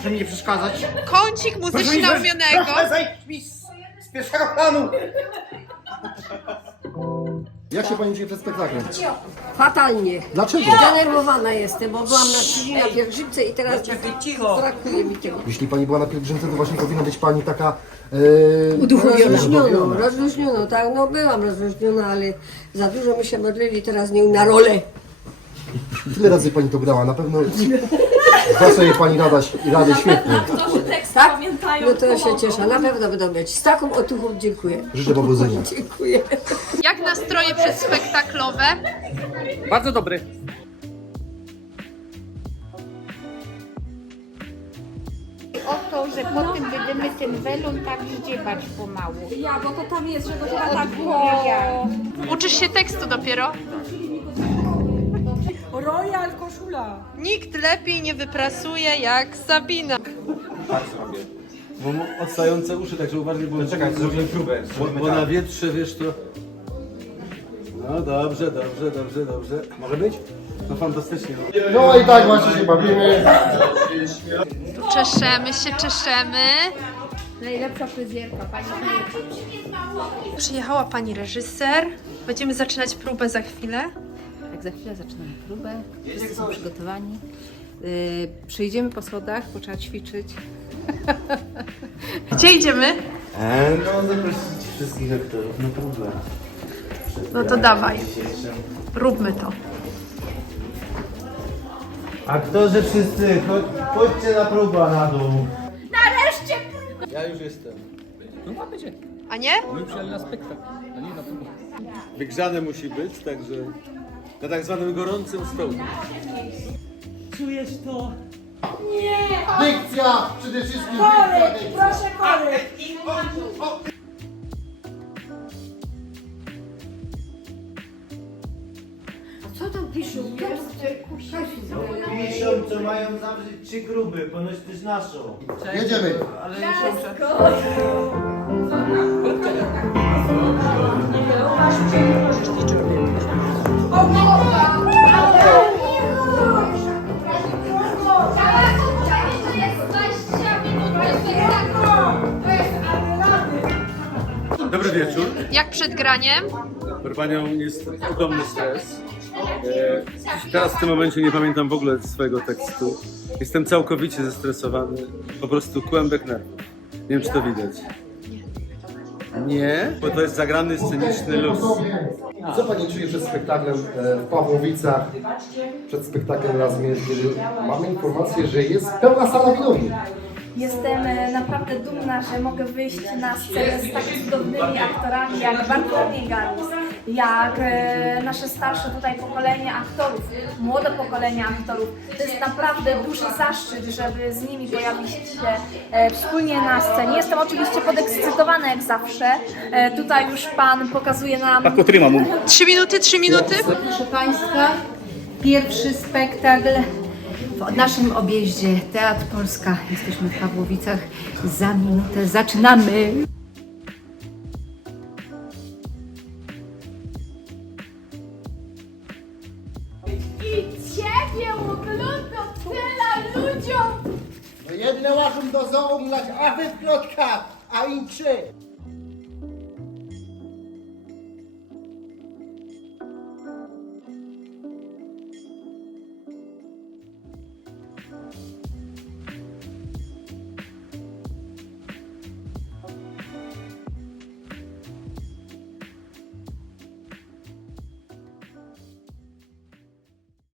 Proszę mi nie przeszkadzać. Kącik Proszę mi muzyczny. Proszę zejść mi z, z pierwszego planu. Jak się pani czuje przed spektaklem? Fatalnie. Dlaczego? Zdenerwowana jestem, bo byłam na na pielgrzymce i teraz brakuje mi tego. Jeśli pani była na pielgrzymce, to właśnie powinna być pani taka... E, Rozluźnioną, rozluźnioną, tak, no byłam rozluźniona, ale za dużo my się modlili teraz nie na rolę. Tyle razy pani to grała, na pewno da sobie pani rada, radę świetnie. Tak? No to ja się cieszę, na pewno będą mieć. Z taką otuchą dziękuję. Życzę powodzenia. Dziękuję. Jak nastroje przedspektaklowe? Bardzo dobry. o to, że potem będziemy ten welon tak zdziewać pomału. Ja, bo to tam jest, żeby chyba Tak tak było. Uczysz się tekstu dopiero? Royal koszula. Nikt lepiej nie wyprasuje jak Sabina. Bo mu odstające uszy, także uważnie, bo, Czekaj, zrobimy próbę. bo, bo na wietrze, wiesz, to... No dobrze, dobrze, dobrze, dobrze. Może być? No fantastycznie. No i tak właśnie się bawimy. Czeszemy się, czeszemy. Najlepsza fryzjerka, pani Przyjechała pani reżyser. Będziemy zaczynać próbę za chwilę. Tak, za chwilę zaczynamy próbę. Wszyscy są przygotowani. Yy, przejdziemy po schodach, bo trzeba ćwiczyć. Gdzie idziemy? E, no zaprosić wszystkich aktorów na próbę. No to dawaj. Róbmy to. Aktorzy wszyscy, chodź, chodźcie na próbę na dół. Nareszcie! Ja już jestem. A nie? Wygrzane musi być, także na tak zwanym gorącym stołku. Dykcja! Przede wszystkim. Proszę korek. Co tam piszą? Piszą, co mają zawrzeć trzy gruby, ponoć też naszą. Jedziemy. Dobry wieczór. Jak przed graniem? Proszę Panią, jest ogromny stres. E, teraz w tym momencie nie pamiętam w ogóle swojego tekstu. Jestem całkowicie zestresowany. Po prostu kłębek nerwów. Nie wiem, czy to widać. Nie, bo to jest zagrany sceniczny luz. Co pani czuje przed spektaklem e, w Pawłowicach? Przed spektaklem Razmierz, kiedy mamy informację, że jest pełna sala widowni. Jestem e, naprawdę dumna, że mogę wyjść na scenę z tak cudownymi aktorami jak Bartłomiej Galus, jak e, nasze starsze tutaj pokolenie aktorów, młode pokolenie aktorów. To jest naprawdę duży zaszczyt, żeby z nimi pojawić się e, wspólnie na scenie. Jestem oczywiście podekscytowana jak zawsze. Tutaj już Pan pokazuje nam Trzy minuty, trzy minuty. Proszę Państwa, pierwszy spektakl w naszym objeździe Teatr Polska. Jesteśmy w Pawłowicach. Za minutę zaczynamy. Ciebie oglądam tyle ludziom! No jedne łażą do zoo, a wy w plotkach, a in trzy.